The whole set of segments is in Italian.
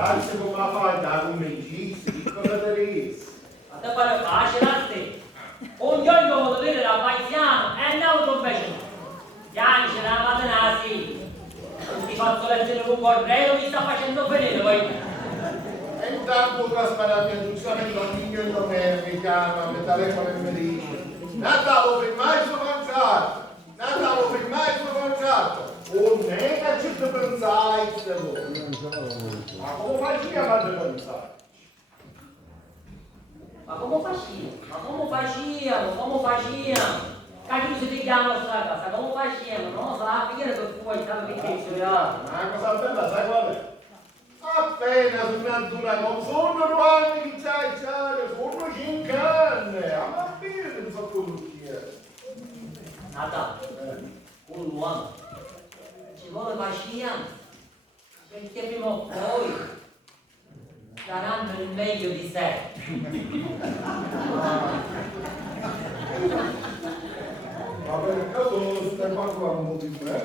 Grazie come la fai da un regista, che cosa te resti? Ma te pare facile a te. Un giorno volevo vedere da paesiano e ne ho avuto un becino. Piani c'era la mattina sì. Ti faccio leggere un corredo, mi sta facendo venire poi. E intanto trasparate giustamente ogni mi chiama, mi telefono e mi dice Natale prima il suo concerto, Natale prima il suo concerto. Oh, nega ci te pensai, ma come fai a fare pensare? Ma come facciamo? Cacchio si piglia la nostra casa, come facciamo? Non so, la figlia per fuori, stava picchio, Ma la cosa bella, sai qual è? Appena sull'azzurra non sono 2 anni che c'hai, sono 5 anni, a ma bene, non so quello che è. Natale, un uomo, ci vuole pazienza, perché prima o poi daranno il meglio di sé. Ma per caso stai parlando di me?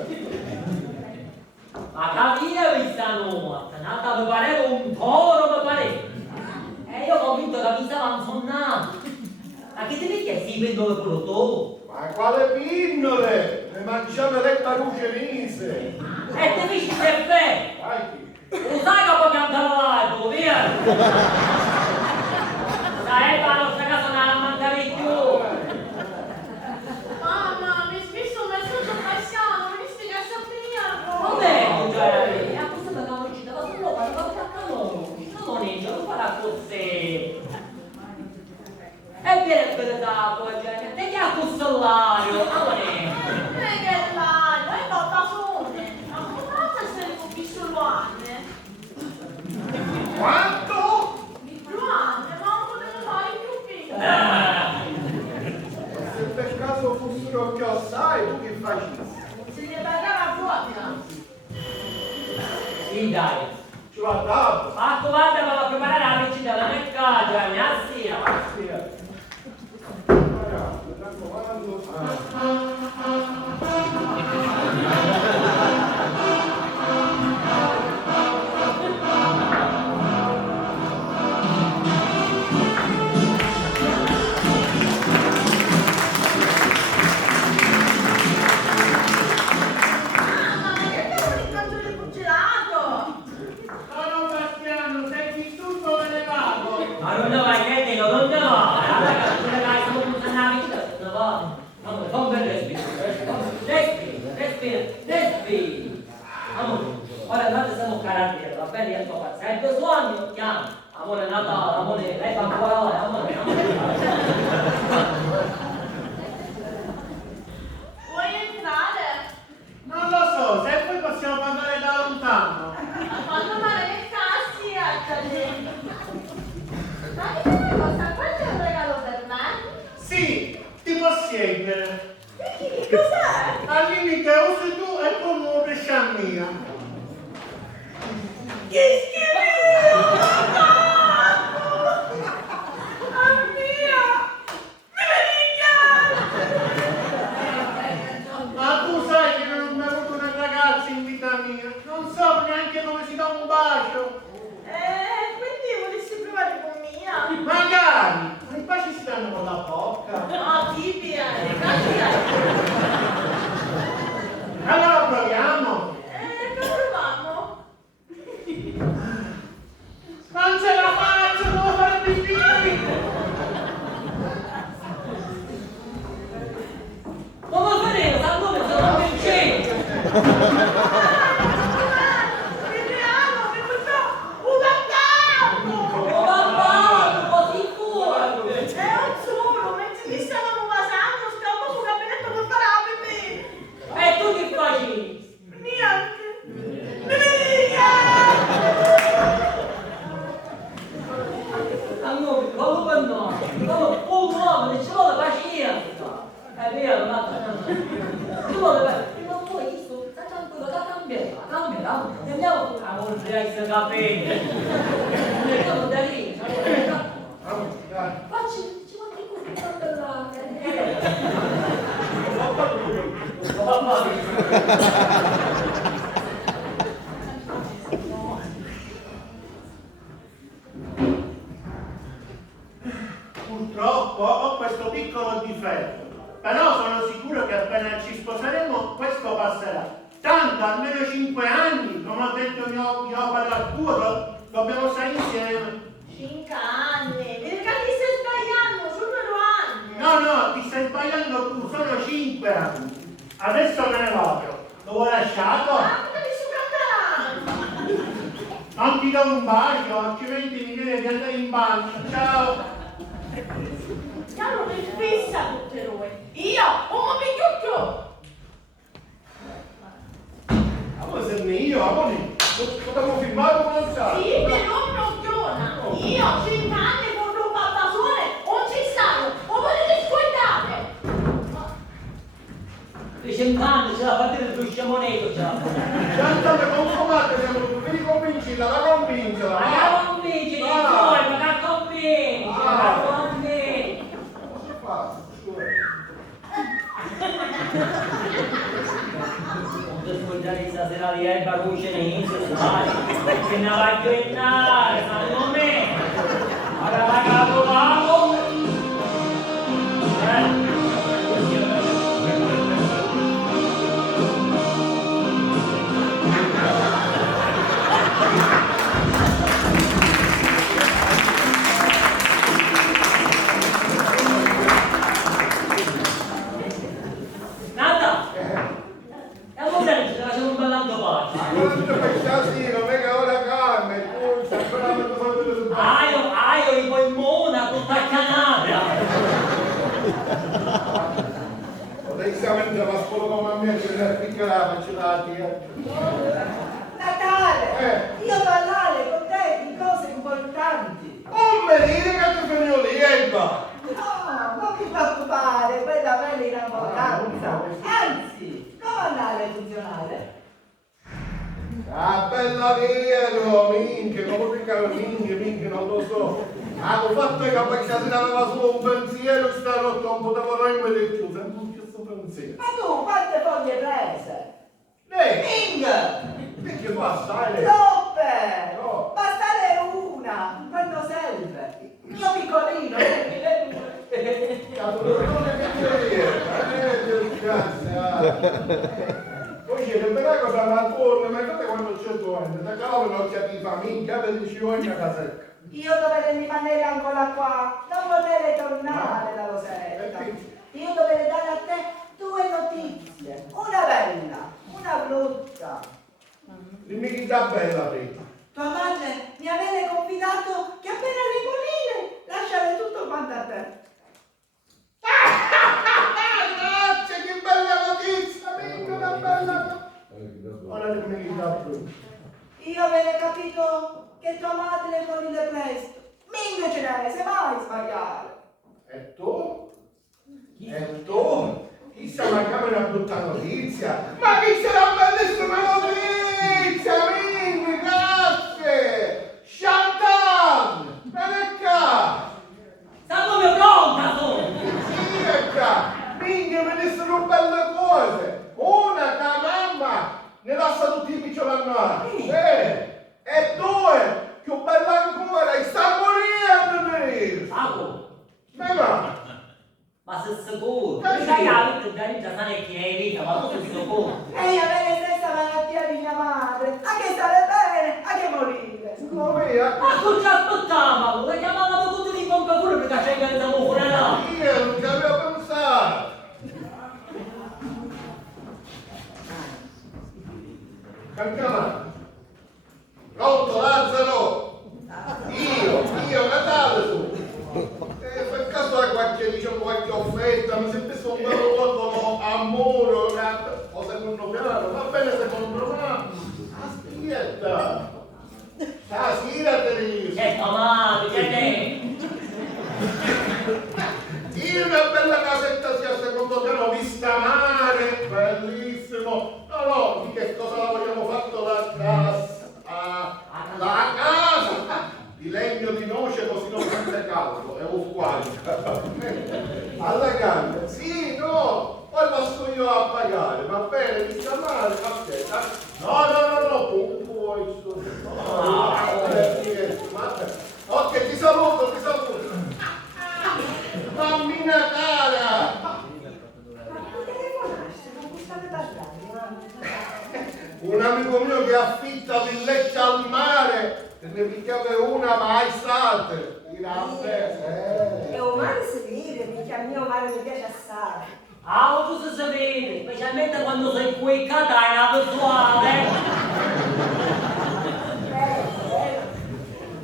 Ma capire questa notte, nata mi pareva un toro, mi pareva. E io ho convinto che mi stava insonnando. Ma che ti vedi si vendono pure tu? Ma quale pinnole? Ne mangiamo le parucce mise. E ti dici se è vero? Vai qui. Lo sai che poi cantava l'altro, via? Sai, la nostra casa non la mancavi più. Mamma, mi hai scritto un messaggio paesiano, mi dici che sta finendo. Non è, cioè, a questo che non ci dava solo parlare a canone. Non è, non farà così. E viene per da tua gente, te che ha costellario, non è. Che l'aria, è tutta sole. Ma come sei un po' Luane? Quanto? Luane, ma non potevo fare più piccolo. Se per caso fossero più assai, tu che facessi? Si deve pagare a vuota. Sì, dai. Ce l'ha dato? Ma guarda, me la preparare la vicina della mercata, mi assira. Ragazzi, mi raccomando. Mamma, ma che devo di canto del congelato? Sono Bastiano, sei qui tutto me ne vado. Ma non vai, che te lo non va. Non per respiri. Ora andate siamo carattere, va bene, io sto facendo sogno, chiamo. Amore Natale, amore, lei fa ancora, amore. Vuoi entrare? Non lo so, se poi possiamo parlare da lontano. Ma quando male che cassi, accade. Ma dimmi una cosa, questo è un regalo per me? Sì, ti posso chiedere. Che cos'è? Al limite usi tu e poi muovi a mia. Che schifo! Oh mio! Ma tu sai che non ho mai avuto una ragazza in vita mia. Non so neanche come si dà un bacio. Quindi volessi provare con mia? Magari, ma i baci si danno con la bocca. No, Tibi, cazzo. Allora proviamo. Che provamo? Non ce la faccio, devo fare pipì. Come faremo? Salve, sono vincente. Vediamo, che questo un Papà, così fuori. è un solo, mentre mi stavamo basando, stavo con un capelletto per fare la pipì. E tu che facevi? Niente. Amore, come per no? Come un uomo, ne ci vuole pazienza. È vero, ma ci vuole pazienza. Non puoi, visto, sta tranquillo, cambia. Andiamo. Amore, devi essere capito. Andiamo da lì. Facci, ci vuole che così passerà. Tanto almeno 5 anni, come ho detto mio padre Arturo, dobbiamo stare insieme. 5 anni, perché ti stai sbagliando, sono 2 anni. No, ti stai sbagliando tu, sono 5 anni. Adesso me ne vado. Lo vuoi lasciato? Ma mi sto cantando. Non ti do un bacio, altrimenti mi viene di andare in bagno. Ciao! Siamo per fissa tutte noi. Io, un minuto. Ma se ne io, amore, potremmo filmare con un altro. Sì, però non torna. Io 5 anni con un pattasone, non ci stanno. Non potete scordare. Per 100 anni ce la fate del tuo sciamoneto, ce la fate. Tanto consumate, siamo tutti convincita, la convincila. Ma che convinci, ma che convinci, ma che convinci. Cosa fa? Non ti scordare stasera di erba luce nei sai, perché ne va a giornare, secondo me. Ora va capo vago. Nata! E allora ci facciamo un ballando pace. Non è che ora calma, tu stai parlando di Aio i polmona tutta canata. Praticamente la scuola come a me che è piccola faccio la tia. Natale! Io parlare con te di cose importanti. Non mi dire che ti sono lì, Elba! No, non ti preoccupare, quella bella innamorata. Anzi, come andare a funzionare? Ah, bella via, no, minchia, come piccolo minchia, non lo so. Ho fatto che questa sera aveva solo un pensiero, stanotte non potevo rompere di più, sempre un questo pensiero. Ma tu quante foglie hai prese? Lei, Ming! perché basta, lei? Troppe! No. Bastare una, quando serve. Mio piccolino, prendi le due. Non poi c'è una cosa ma torna, ma guarda quando c'è tua, da cavolo non capiva minchia, per dicevo a casa. Io dovrei rimanere ancora qua, non potrei tornare da Rosetta. Io dovrei dare a te 2 notizie, una bella, una brutta. Dimmi chi sta bella prima. Tua madre mi aveva confidato che appena rimonire lasciare tutto quanto a te. Grazie, che bella notizia, minchia, una bella. Ora dimmi chi sta prima. Io avevo capito che tua madre morire presto. Minchia ce ne sei mai sbagliare. E tu? E tu? Chissà, mancava una brutta notizia. Ma chi sarà bellissima notizia, minchia, grazie. Chantal, vieni qua. Sta come pronta tu! Sì, è qua. Minchia, venissero belle cose. Una, da mamma, ne lascia tutti i picciolannati. E 2, più bella ancora, sta morendo. Paco, Me va. ma sei sicuro? Sai che la vita già sai che è vita, ma tu sei sicuro? Lei aveva la stessa malattia di mia madre. A che stare bene, a che morire. Come via? Ma tu ci aspettavamo, la chiamavamo tutti di pompa pure perché c'è che andiamo fuori là. Io non ci avevo pensato. Cancana. Pronto, Lazzaro? Io, Natale tu. Per caso hai qualche offerta? Mi sei messo un bello corpo a muro, o secondo piano? Va bene secondo piano? Aspetta. Stasera te ne dico. Tomate, che te? Io una bella casetta sia secondo piano, vista mare, bellissimo. No, di che cosa la vogliamo fatto la casa? La casa di legno di noce così non sente caldo, è uguale. Alla grande, sì, no, poi passo io a pagare, va bene, vista mare, aspetta. No, tu puoi ok, ti saluto. Mammina cara! Ma non telefonassi, non state parlando. un amico mio che affitta villette al mare, e ne picchiate una mai state. E un mare si vede, perché a mio mare mi piace assare. Auto si vede, specialmente quando sei cueccata in una visuale.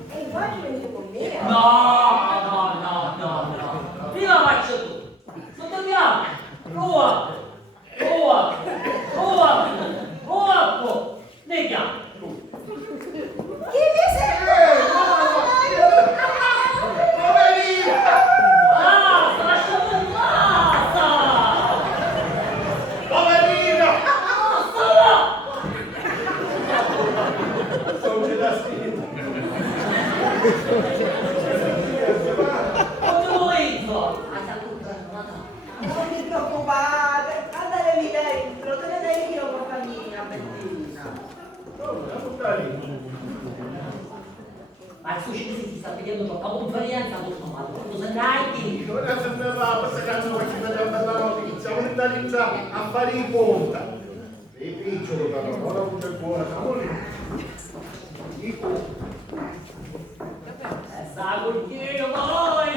E infatti venite con me. No. Prima faccio tu. Sottoviamo. Prova. Vediamo. Chi mi sei? Poverina! Basta, lasciamo in casa. Poverina! Basta. Sono gelatino. Non te lo dico. Non vi preoccupate, andate lì dentro, tenete io compagnia, bellina. Ma il sushi si sta vedendo troppa conferenza, quando se andai. Ora se ne va, questa canzone che ci vede bella notizia, un'italizza a fare in punta. E piccolo, però, ora non c'è buona, siamo lì. Sa cucchiaio poi.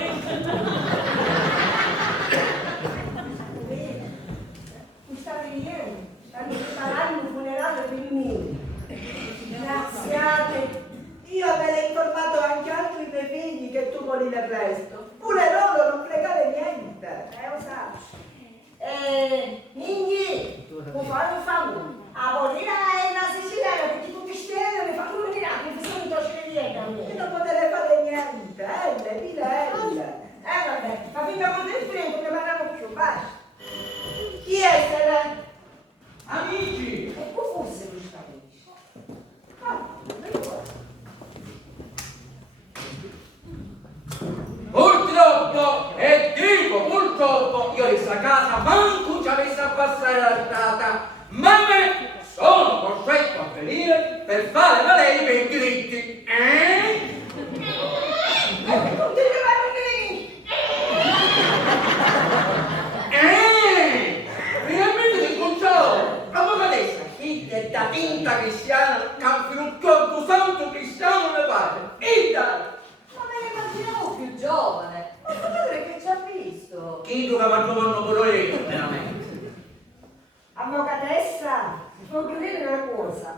Mi sta venendo, stanno preparando un funerale per me. Graziate. Io ve l'ho informato anche altri miei figli che tu morire presto. Pure loro non fregate niente, lo sai. Ninghi, mi fai un favore. A morire è una siciliana perché tu ti stieni mi fa un miracolo, mi sono toccere niente a me. Non potete fare niente, le pilelle. Vabbè, ma finché con il freddo che mi andiamo più, basta. Chi è Sele? Amici. E poi forse questa amici. Non importa. Purtroppo, e dico purtroppo, io questa casa manco ci avessi a passare la strada, ma me sono costretto a venire per fare valere i miei diritti. Finalmente ti incontravo, avvocatessa, chi è da finta cristiana, campi un corpo santo cristiano nel padre, Ma me ne immaginavo più giovane. Ma sapete che ci ha visto? chi tu che mi trovano pure io, veramente. Avvocatessa, ti voglio dire una cosa.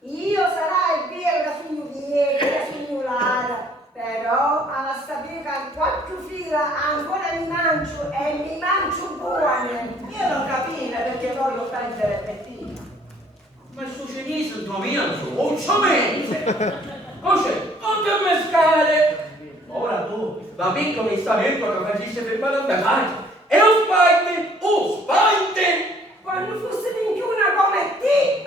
Io sarà vero la figliuliera, la figliolata, però alla sapere che a 4 fila ancora mi mangio e mi mangio buone. Io non capisco perché voglio prendere pettino. Ma il succedisse il tuo mio, un ciamente. Cos'è? Non per me scale. Ora tu, va piccolo istamento che facesse per male a me, vai. E lo spinte. Quando fosse minchiuna come te!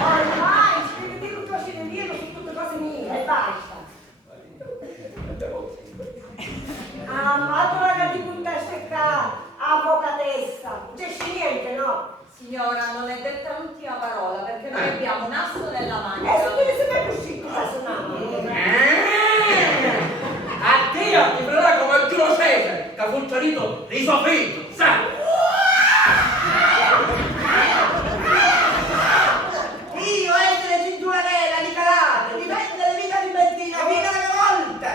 Ormai ci devi dire tutto ci devi dire su tutte cose mie e basta! Ma tu ragazzi di punta secca, avvocatessa, non c'è niente, no? Signora, non è detta l'ultima parola perché noi abbiamo un asso nella E manica. se tu ne sei mai uscito, sta suonando? A Dio ti verrà come a Giulio Cesare, che fu tradito di suo figlio, sai? Io essere cintura nera di karate, di vendere vita di benzina fino alle volte!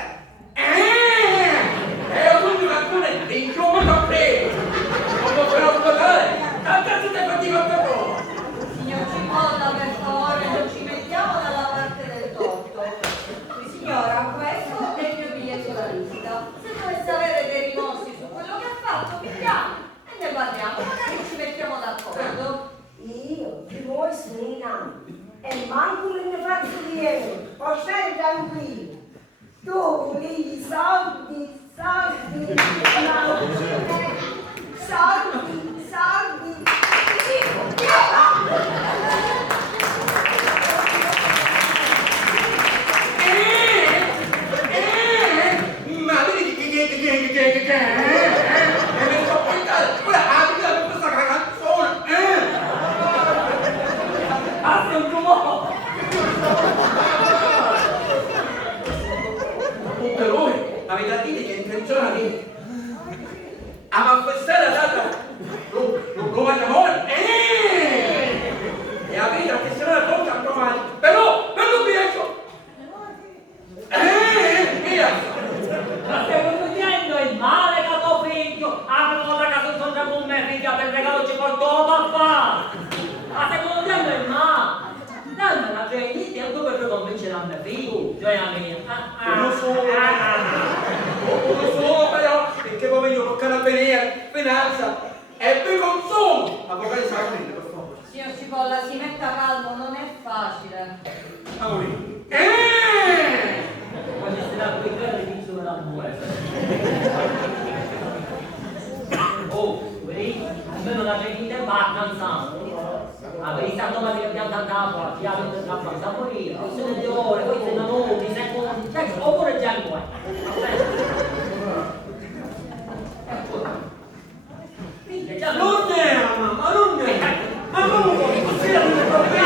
E io tutti alcune l'incromo a prego. Come per ascoltare, tanta tutte fatica a prova. Signor Cipolla, per favore, non ci mettiamo dalla parte del torto. Signora, questo è il mio biglietto da visita. Se dovesse avere dei rimorsi su quello che ha fatto, vediamo e ne parliamo. Magari ci mettiamo d'accordo. Io di voi strina e manco ne faccio niente, o stai tranquillo. Tu lì soldi, Ma vedi che e mi sto portando quella abita per questa canzone tutte lui avete Rico, gioia mia. Lo so però, perché poi io con carabinieri, finanza e poi consumo. Avvocato Sacrini, per favore. Signor Cipolla, si metta calmo, non è facile. Amore. Quando si dà quei cose di sono l'amore. Oh, vedi? Almeno la gente va cansando. Ma per i sandomati che abbiamo cantato, ci abbiamo fatto a morire. Sono delle ore, poi sono minuti, secondi, oppure già in Non è, mamma, non è. Ma non vuoi consigliare un problema?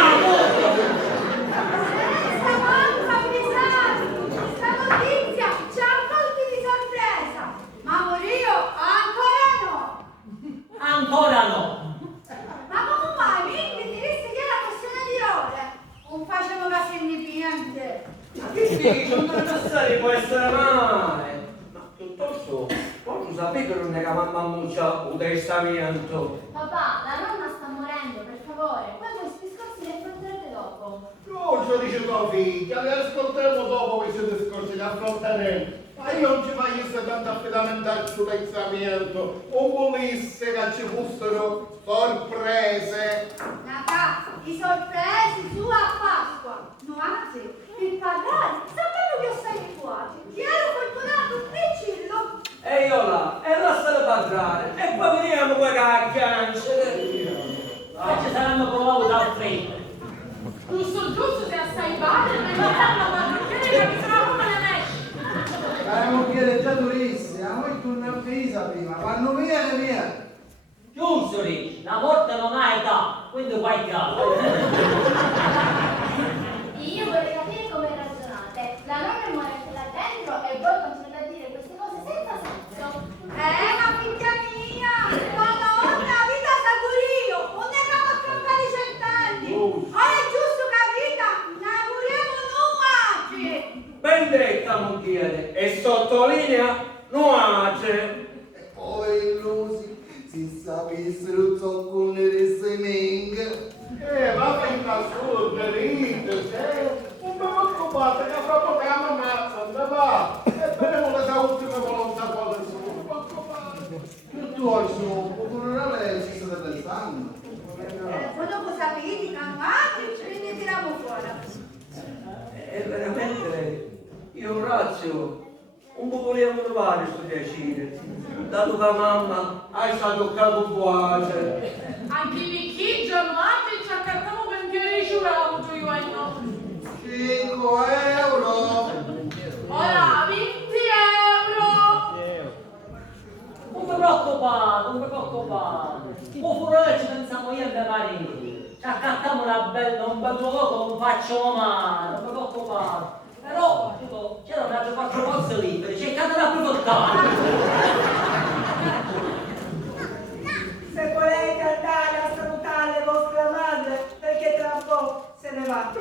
Questa notizia ci ha colpi di sorpresa, ma Murillo ancora no. Ancora no. Ma come mai? Mi diresti che è la questione di ore? Non facciamo caso indipendente. Ma che dici? Non necessario può essere male. Ma piuttosto, voi lo sapete che non è che mamma annuncia un testamento? Papà, la nonna sta morendo, per favore. Poi questi discorsi li affronterete dopo. Giorgio dice tua figlia, li ascolteremo dopo questi discorsi, li affronteremo. Ma io non ci voglio tanto affidamento sull'esamiento, o volesse che ci fossero sorprese. Natà, i sorpresi su a Pasqua. No, anzi, il padre, sapevo che ho sei abituati. Chi ero fortunato, piccillo. E io là, e lascialo parlare, e poi veniamo poi che Poi ci saranno provato dal freddo. Giusto, se assai vale, ma non fanno parrucchiere che sarà come le mesce. La moglie già durissima, noi tu ne pisa prima, vanno via e via. Giusto, Ricci, la morte non ha età, quindi fai caso. Io vorrei capire come ragionate. La nonna è morente là dentro e voi continuate a dire queste cose senza senso. Ma figlia mia, la nonna, vita sa pure io, non ne capo affrontare i 100 anni. Ora è giusto che vita, ne auguriamo non oggi. Ben detta, moglie, e sottolinea nuace. Poveri illusi, si sapessero zoccone di semenga. Ma fai assurdo, ride, non mi preoccupate che fra poco la ammazza, non va. E vedremo le sue ultime volontà quali sono, non mi preoccupate. Che tu hai su, pure lei ci state pensando. Quello che sapete, calmati, quindi tiriamo fuori. E veramente, io Orazio, un po' volevo provare questo piacere, dato che mamma hai stato capo buono. Anche Michi, giornate, ci accattavo per dire giurato io e no. 5 euro. Ora 20 euro. Non vi preoccupate. Un furore ci pensiamo io e mio marito. Ci accattiamo una bella, un bel luogo, non facciamo male, non vi preoccupate. Però, c'era un altro 4 posti liberi, cercate la più toccare. Se volete andare a salutare vostra madre, perché tra un po' se ne va.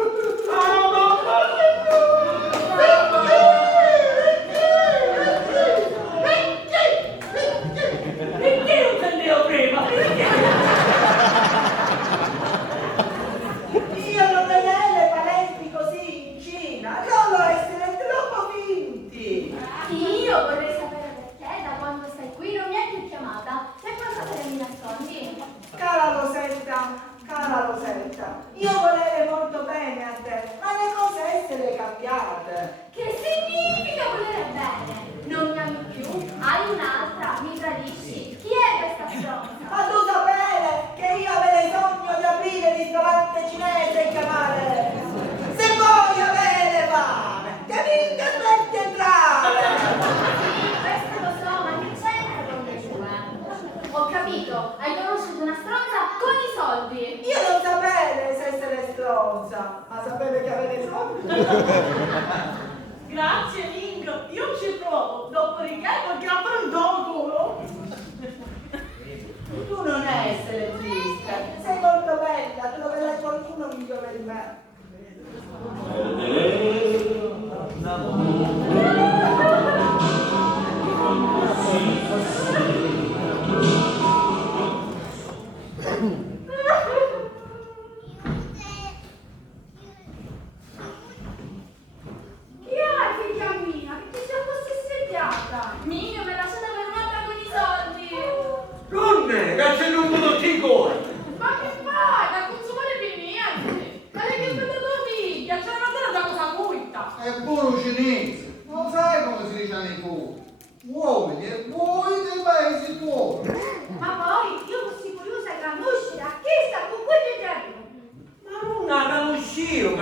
Perché non intendevo prima? Io non vedere parenti così in Cina, loro essere troppo vinti. Io vorrei sapere perché da quando stai qui non mi hai più chiamata. Che cosa te mi nascondi? Cara Rosetta, io volevo molto bene a te, ma le cose essere cambiate. Che significa volere bene? Non mi ami più? Hai un'altra? Mi tradisci? Chi è questa stronza? Ma tu sapere che io avevo sogno di aprire il ristorante cinese e chiamare. Se vuoi avere fame, che mi aspetti entrare. Sì, questo lo so, ma che c'entra con le sue? Ho capito, hai conosciuto una stronza con i soldi. Io non sapevo se essere stronza, ma sapevo che avevo soldi. Grazie Lingro, io ci provo, dopodiché perché apprendo il culo. Tu non essere triste, sei molto bella, troverai qualcuno migliore di me.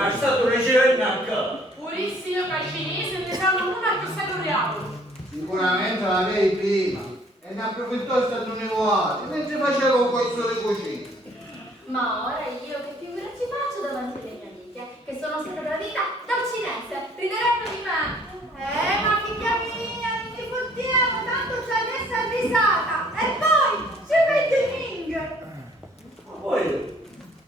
ma è stato un ricerca. Purissimo cascinese, ne sanno una più satoriato. Sicuramente l'avevi prima e ne approfittò stato nevati mentre facevo questo di cucina. Ma ora io che figura ci faccio davanti alle mie amiche, che sono state tradite dal cinese, riderebbero di me. Ma figlia mia, non ti fottiamo, tanto c'è adesso risata. E poi, ci metti Ming. Ma poi,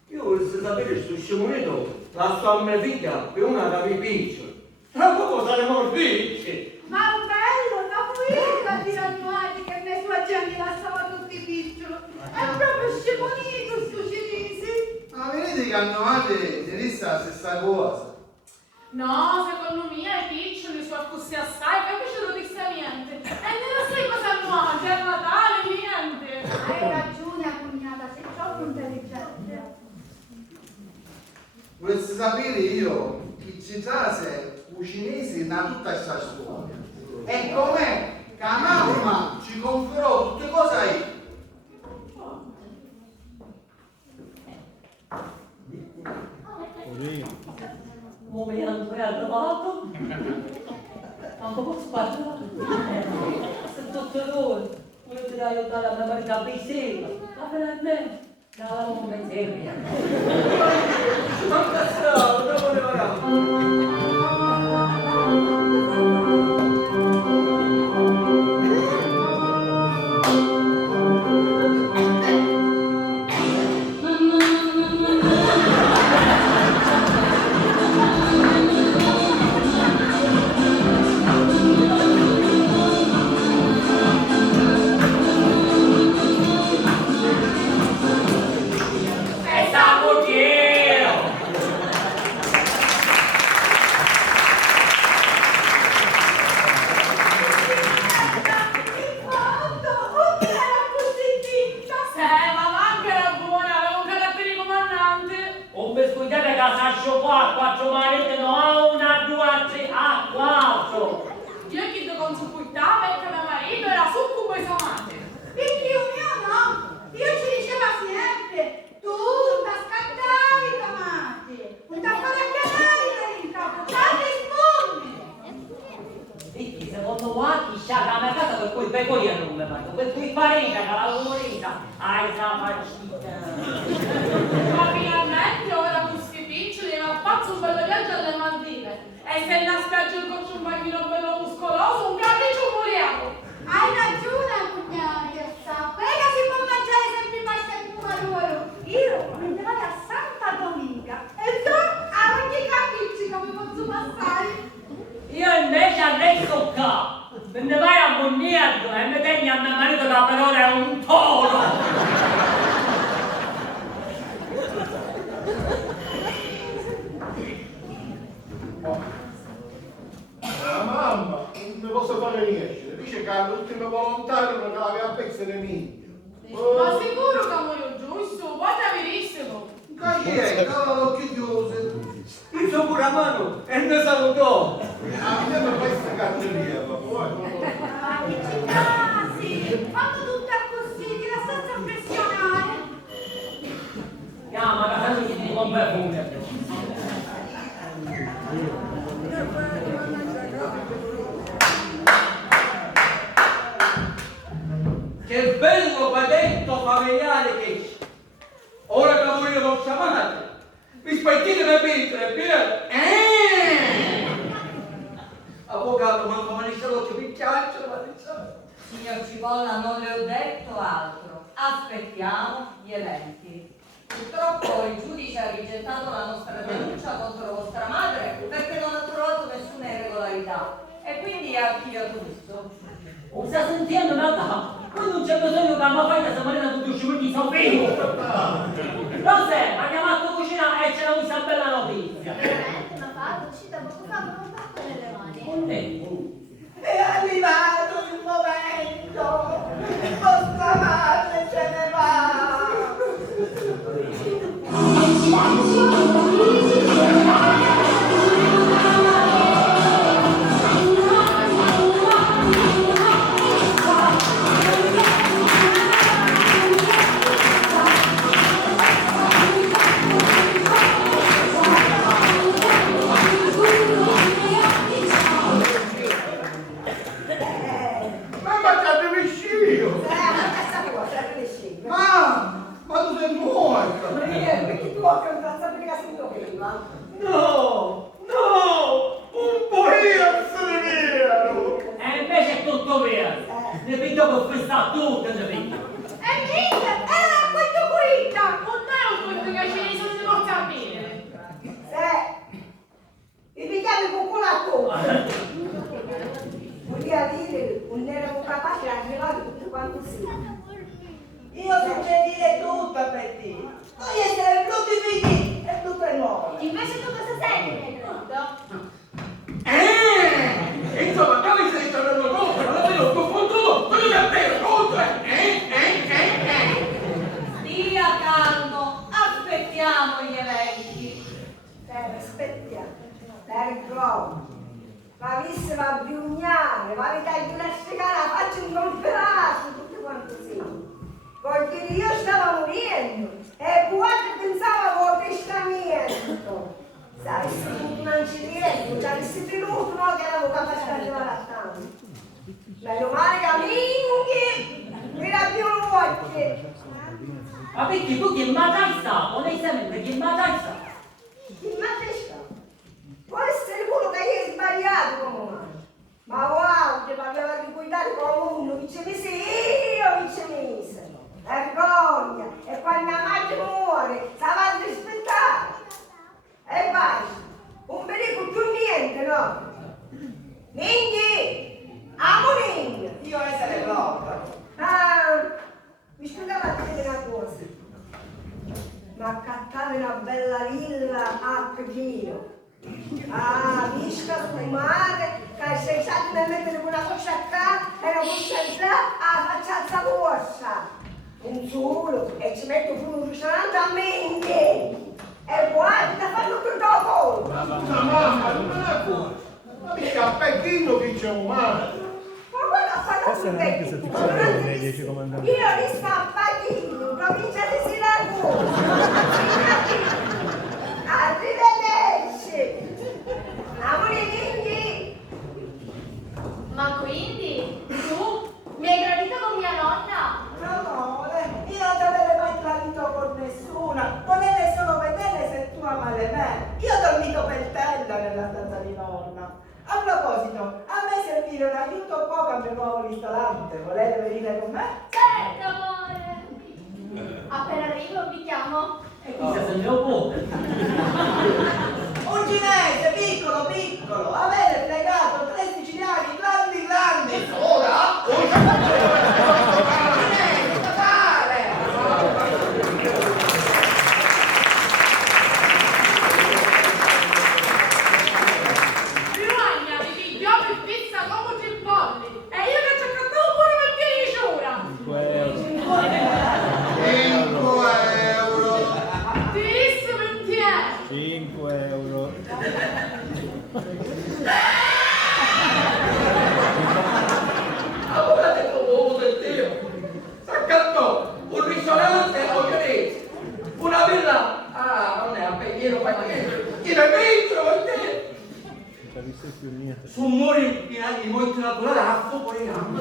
io volessi sapere sto scimonito, la sua mia figlia per una da pipiccio. Tra poco saremo felici. Ma bello, da pulita di annuati che nei suoi giorni lasciava tutti piccioli. È proprio scemonito sto cinese. Ma vedete che hanno anche la stessa cosa. No, secondo me i piccioli sono così assai, capisci niente. E non sai cosa mangia, a Natale, niente. Hai ragione, cognata, sei troppo intelligente. Volessi sapere io chi ci trasse cucinesi in tutta questa storia. E com'è che la mamma ci conferò tutte cose io. Come mi hanno trovato? Ma come posso parlare? Se tutto voi volete aiutare a mia marito a bisera, ma per me, la non mi serve. Ma cazzo, dopo ne vediamo. Quattro manette, no, una, due, tre, quattro. Io chiedo con su puttana perché mio marito era succubo e somate. Figlio mio no, io ci diceva sempre, tu da scattare i tomati, non da fare a chiamare per il capo, già rispondi. Vicky, secondo voi chi sciaga la mia casa per cui pecorino non mi faccio, per cui parenta che la lumorita, sa faccita. Ma finalmente ora questi piccioli mi faccio un bello viaggio alle Maldive. E se in spiaggia il faccio un bambino bello muscoloso, un grande ciupoliato. Hai ragione, cugnata. Perché si può mangiare sempre pasta e pomodoro? Io quando vado a Santa Domenica e so a ogni capicci come posso passare. Io invece adesso qua, me ne vai a Bonniardo e mi tegni a mio marito da per ora un toro. La mamma non mi posso fare niente, dice che all'ultimo volontario non aveva pezzo di minchia. Ma sicuro che muoio giusto? Poi te verissimo. Che è? Cavolo che chiuso. Io sono pure a mano e ne salutò. Andiamo a questa carteria, ma poi... Ma che ci casi? Fanno tutte così, ti lasciate impressionare. Chiama la casa di compra funga. Che bello padetto familiare che c'è. Ora che voglio vostra madre, mi spacchite le pietre, avvocato, manco ma ne l'occhio picchiaccio, ma diciamo. Signor Cipolla, non le ho detto altro. Aspettiamo gli eventi. Purtroppo il giudice ha rigettato la nostra denuncia contro vostra madre perché non ha trovato nessuna irregolarità e quindi ha archiviato tutto. Non sta sentendo nada? Poi non c'è bisogno che la fai da marina tutti i scimmoni sono vivo. Rosè, ha chiamato cucina e c'era questa bella notizia. Veramente una fata uscita poco fa con un pacco nelle mani. È arrivato il momento! Vostra madre se ne va! aspettiamo gli eventi. Aspettiamo. Vergogna. Ma visse va a biugnare, va a vedere una stricata, faccio un comperato, tutto quanto sì. Vuol dire io stavo morendo e guarda pensavo al testamento. Se avessi avuto un angelino, ci avessi tenuto, no, che avevo capace di arrivare a tanto. Meno male che mi era più l'occhio. Ma perché tu che mai sta? Onestamente, che mai sta? Chi mai sta? Può essere quello che hai sbagliato come mai. Ma wow, che mi aveva ricordato come uno, che ci mise io, che ci mise. Vergogna! E quando mia madre muore, stava a rispettare. E basta. Un pericolo più niente, no? Ninghi! Amo Ninghi! Io essere loca. Ah, mi spiegava a te una cosa. Ma accattare una bella villa a Pechino. Ah, vista sul mare, che sei stato per mettere una coscia qua e una coscia là, a facciazza vostra. Un solo, e ci metto pure un ristorante a mente. E guarda, fanno tutto dopo. Ma scusa mamma, non è buono. Ma mica a Pechino che c'è un mare. Ma guarda, fanno tutto dopo. Io li sto a Pechino, provincia di Siracusa. Arrivederci. Amore Ninghi. Ma quindi tu mi hai gradito con mia nonna? Amore, io non ti avrei mai tradito con nessuna. Volevo solo vedere se tu amavi me. Io ho dormito per terra nella stanza di nonna. A proposito, a me servire un aiuto poco al mio nuovo ristorante. Volete venire con me? Certo, amore. Appena arrivo vi chiamo. E chissà se ne può. Un cinese piccolo piccolo, avere fregato 3 siciliani grandi grandi. Ora? Un cinese totale. Luagna mi pigliò per pizza come tripolli e io che ci accattavo pure per piedi di ciura. 5 euro. Ti disse 20 euro. 5 euro. Allora te lo uomo del Dio. S'accattò un ristorante a Oglianese, una villa, non è a Pechino, ma in metro, Non ci avesse più niente. su muri di molto naturale, a fuoco di gamma,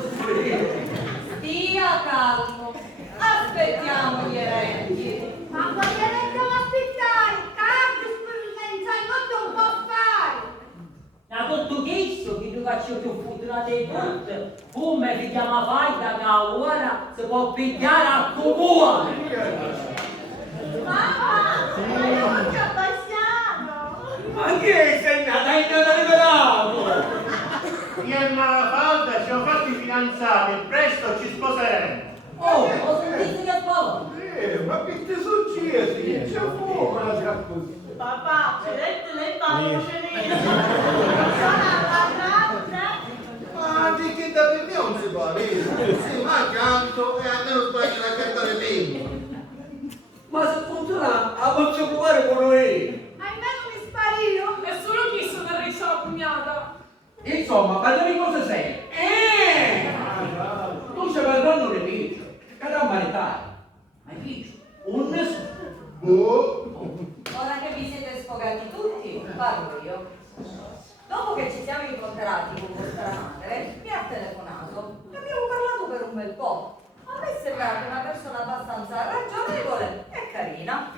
Stia calmo. Aspettiamo gli eventi. Ma quali eventi devo aspettare? Cambio, sperimentare, non un po' fare. Da tutto questo che tu faccio più fortunato di tutte, come si chiama faida che ora si può pigliare a comune. Mamma, ma non ci abbassiamo. Ma che sei nata in liberato? Io e Malafalda ci siamo fatti fidanzati e presto ci sposeremo. Oh, ho sentito che parla. Ma che ti succede? C'è fuoco la giacca. Papà, ci hai detto le palle cinesi. Ma di che da per me non si può avere. Sì, ma canto e almeno sbagli la cantare tempo. Ma se funziona, la posso occupare con noi. Almeno mi spario. Nessuno chiesto del riso alla pugnata. Insomma, parliamo di cose serie. Tu ci avranno le picce, che da maritare. Ma i picci, un nessuno. Ora che vi siete sfogati tutti, parlo io. Dopo che ci siamo incontrati con vostra madre, mi ha telefonato e abbiamo parlato per un bel po'. A me è sembrata una persona abbastanza ragionevole e carina.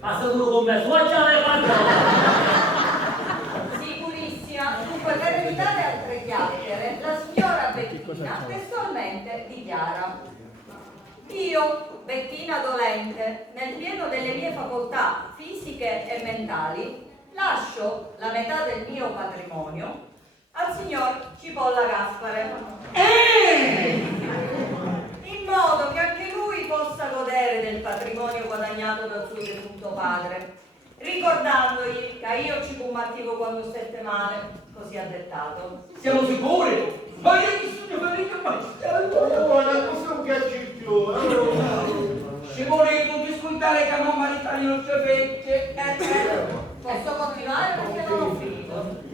Ma sicuro con me, sua già le Sicurissima. Dunque, per evitare altre chiacchiere, la signora Bettina testualmente dichiara: io, Bettina dolente, nel pieno delle mie facoltà fisiche e mentali, lascio la metà del mio patrimonio al signor Cipolla Gaspare, in modo che anche lui possa godere del patrimonio guadagnato dal suo defunto padre, ricordandogli che io ci combattivo quando stette male, così ha dettato. Siamo sicuri? Ma io mi sono venuto a Oh, non possiamo piacerci più. Ci vuole un discorso raccontare che mamma l'Italia non si fece. Posso continuare perché non ho finito.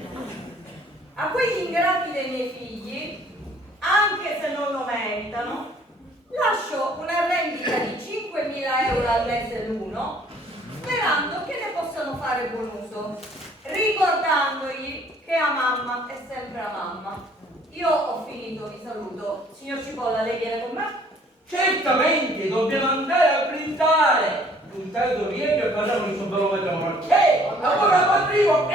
A quegli ingrati dei miei figli, anche se non lo meritano, lascio una rendita di 5.000 euro al mese l'uno, sperando che ne possano fare buon uso, ricordandogli che a mamma è sempre a mamma. Io ho finito, vi saluto. Signor Cipolla, lei viene con me? Certamente, dobbiamo andare a brindare. Intanto rientro e parliamo di suo bello metro. Che? Ora arrivo.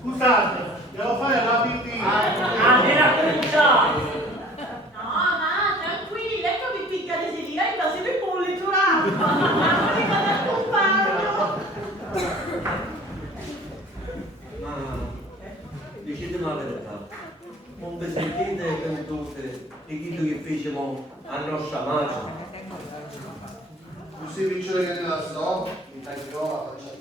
Scusate, devo fare la pipì. Era cominciato. No, ma tranquilla, ecco che picca di diretta, si vede un liturato. Ma dicete la verità, non vi sentite pentute di quello che fecimo a nostra madre? Tu sei vincere che nella storia, mi taglierò la faccia.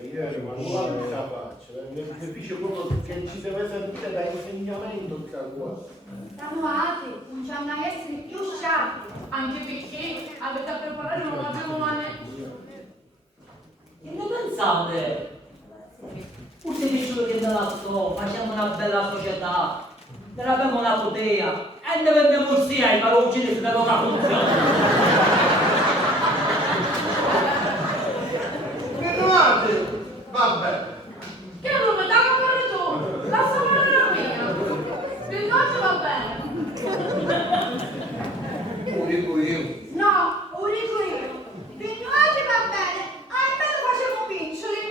Piero, ma non guarda questa faccia, mi capisce proprio che ci deve sentire da insegnamento il caso. Tatuati, non c'è mai essere più sciarpi. anche perché avete a preparare un matrimonio. Che ne pensate? Forse dicevo che nella storia facciamo una bella società, ne abbiamo una potea e ne vendiamo insieme per uccidere per una funzione. Che domande? Vabbè. Che non mi dà fare tu? La sua mia. Il noce va bene. Lo dico io. No, lo dico io. Vignoati va bene, almeno facciamo piccoli.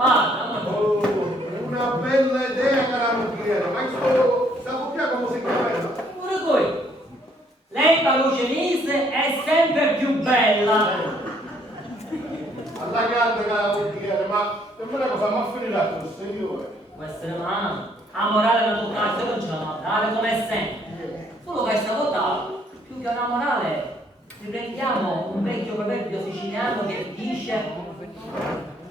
Oh, è una bella idea, cara Mucchiera, ma sto sappiamo come si chiama? Pure qui. Lei Palucinise è sempre più bella. Alla grande, cara Mucchiera, ma sembra cosa mi finire a questo, signore? Questa è mano. A morale la tua parte non ce la dare come sempre. Solo che sta votato, più che una morale, riprendiamo un vecchio proverbio siciliano che dice: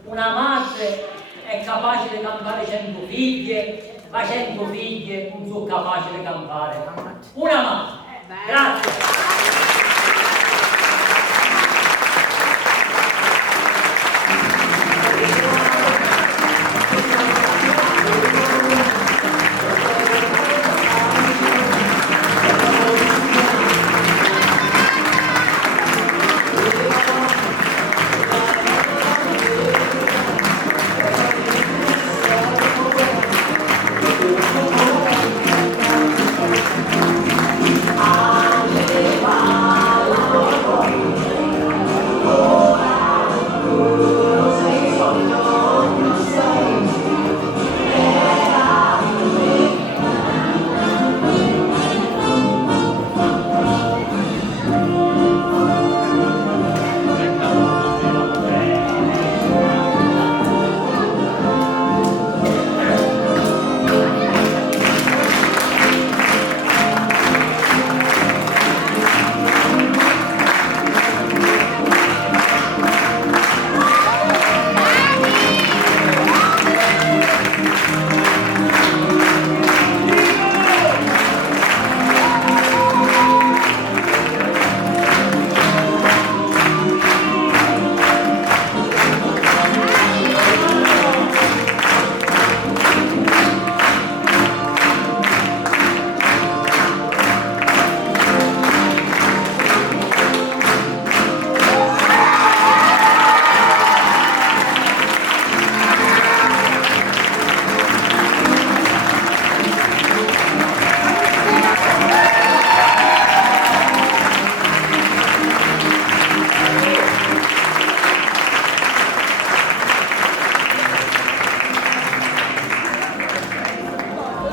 una madre è capace di campare 100 figlie, ma 100 figlie non sono capaci di campare una madre. Grazie.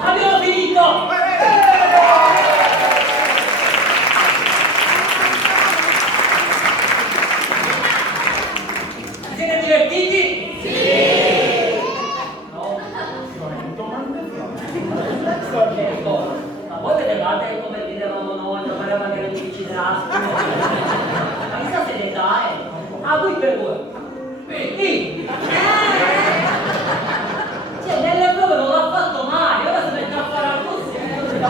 Abbiamo finito! Siete divertiti? Sì! No? Ecco, ma voi vedevate come ridevamo noi, come eravamo gli amici della scuola? Ma chissà se ne dai! Ah, voi per voi! Vedi? Cioè, nelle prove non l'ha fatto mai, ora si mette a fare così, non si dà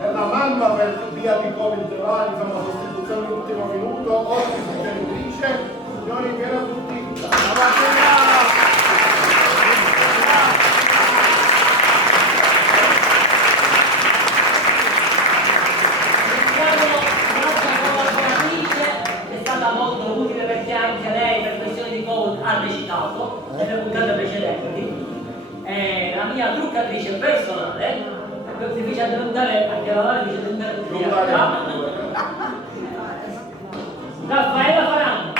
e la mamma per via di Covid va, insomma, sostituzione all'ultimo minuto, ospite genitrice, signori, viene a tutti. Molto utile perché anche lei per questioni di Covid ha recitato nelle puntate precedenti. La mia truccatrice personale, si fece diventare anche la Lara dice diventare Raffaella Faranda.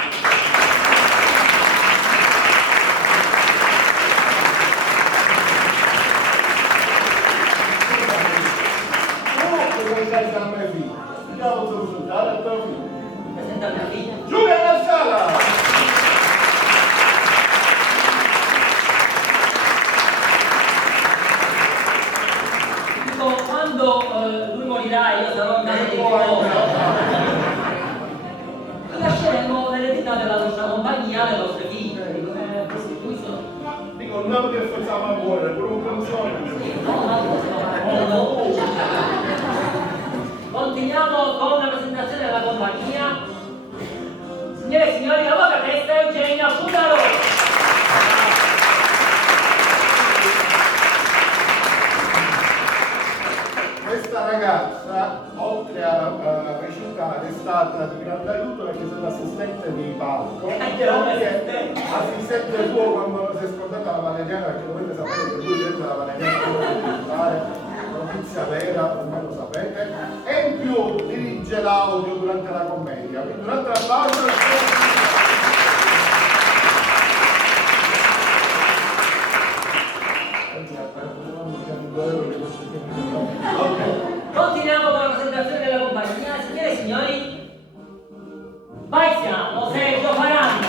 Come stai sempre qui? Andiamo a presentare a tua figlia. Presenta mia figlia. Giulia Marsala! Quando lui morirà io sarò in casa di riposo, lasceremo l'eredità della nostra compagnia alle nostre figlie. Dico, non che facciamo a muovere, per un canzone. Continuiamo con la presentazione della compagnia. Signore e signori, l'avvocatessa Eugenia Fugaro. Questa ragazza, oltre a recitare, è stata di grande aiuto perché è l'assistente di palco, anche assistente tuo quando si è scordata la Valeriana, perché dovete sapere che lui dentro la Valeriana deve fare notizia vera, almeno lo sapete, e in più dirige l'audio durante la commedia. Quindi durante la pausa continuiamo con la presentazione della compagnia. Signore e signori, Paisiamo Sergio Faranda.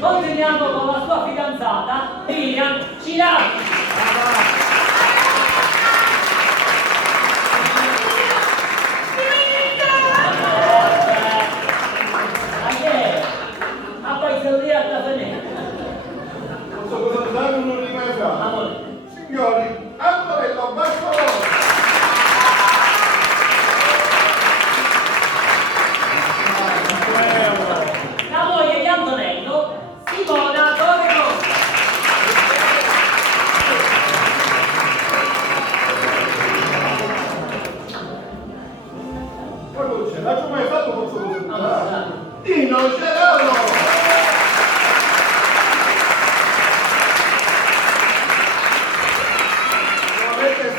Continuiamo con la sua fidanzata Lilian Cirati. Signori, Antonello Bartolone! La moglie di Antonello, Simona Torino. Poi non c'è, l'ha mai fatto posso presentare? Dino Gerardo!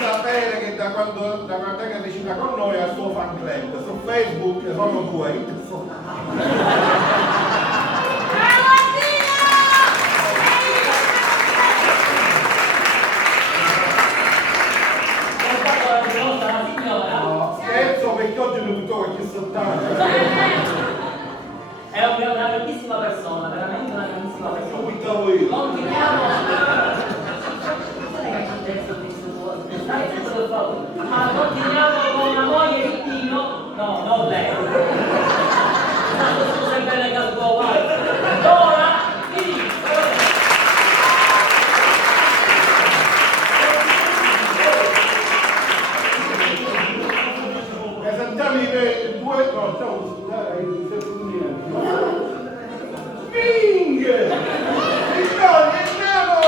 Sapere che da quando è vicina con noi ha il suo fan club su Facebook sono due. No, scherzo perché oggi mi butto qualche soltanto. È una grandissima persona, veramente una grandissima persona. Lo buttavo io. Continuiamo. Continuiamo con la moglie di Pino. No, non lei. Tanto sono sempre le case uguali. Ora, presentiamo i due, no, ciao, scusate, Bing! Signori, andiamo!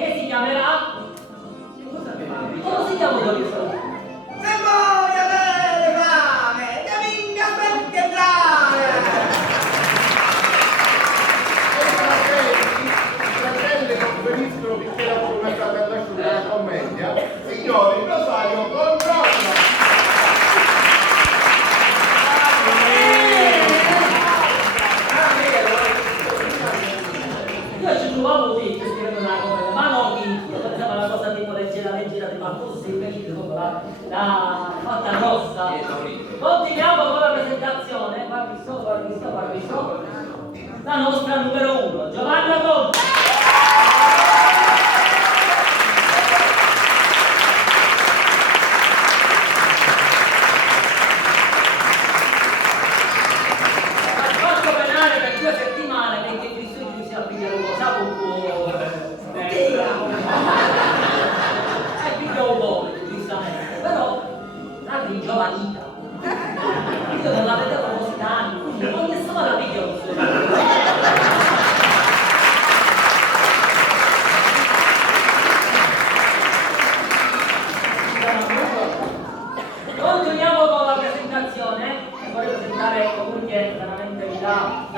che si chiamerà? Come si chiama il ristorante? Memoria delle fame, te minga per entrare! I fratelli conferiscono di che la promessa per lasciare la commedia. Signori, Rosario Controlla! Io ci trovavo qui per scrivere una commedia, ma non io, pensavo una cosa tipo leggera di Marcos, invece l'ha fatta grossa. Continuiamo con la presentazione, guardi so. La nostra numero 1, Giovanna Conte.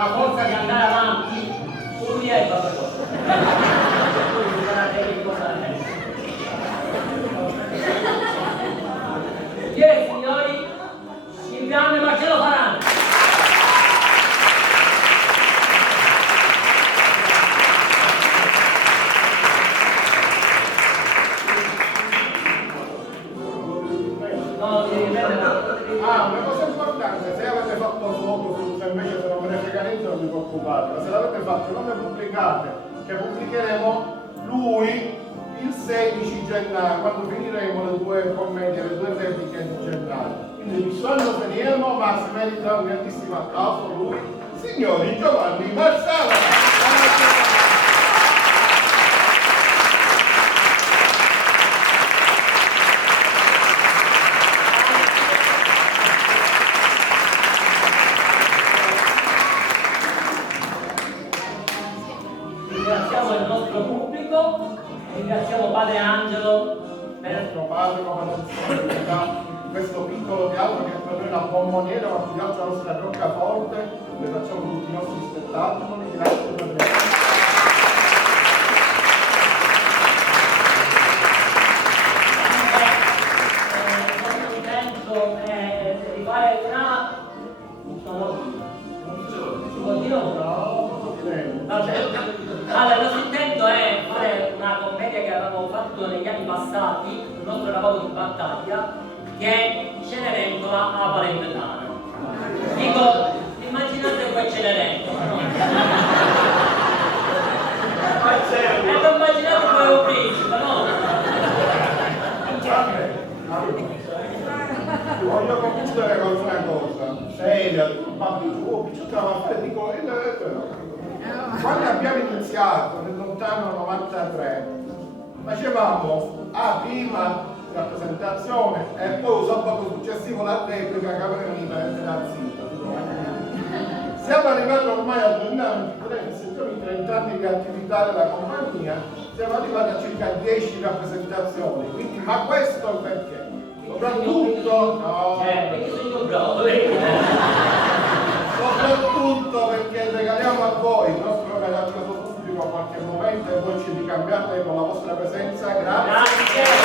la forza di andare avanti, un riesco a cosa. Poi guardate che cosa è. Signori, il grande Marcello Faranno. Una cosa importante, se avete fatto foto, se invece se non me ne frega niente non vi preoccupate, ma se l'avete fatto non le pubblicate, che pubblicheremo lui il 16 gennaio, quando finiremo le due commedie, le due repliche di gennaio. Quindi quando finiremo, ma si merita un grandissimo applauso lui, signori Giovanni Marsala. Ringraziamo il nostro pubblico, ringraziamo Padre Angelo per Nostro padre, come la disponibilità, questo piccolo teatro che per noi è una bomboniera, ma più che altro la nostra roccaforte, dove facciamo tutti i nostri spettacoli. Grazie per le di fare una allora, il nostro intento è fare una commedia che avevamo fatto negli anni passati, il nostro lavoro di battaglia, che è Cenerentola a Valentana. Dico, immaginate quel Cenerentola, no? E non immaginate poi un principe, no? Voglio concludere con una cosa seria, Picciotto a fare, dico, quando abbiamo iniziato nel lontano 93 facevamo la prima rappresentazione e poi sabato successivo la replica che avevamo da zitto. Siamo arrivati ormai al 2023, se sono i 30 anni di attività della compagnia, siamo arrivati a circa 10 rappresentazioni, quindi, ma questo perché? Soprattutto, no, soprattutto perché regaliamo a voi, il nostro ragazzo pubblico, qualche momento e voi ci ricambiate con la vostra presenza. Grazie.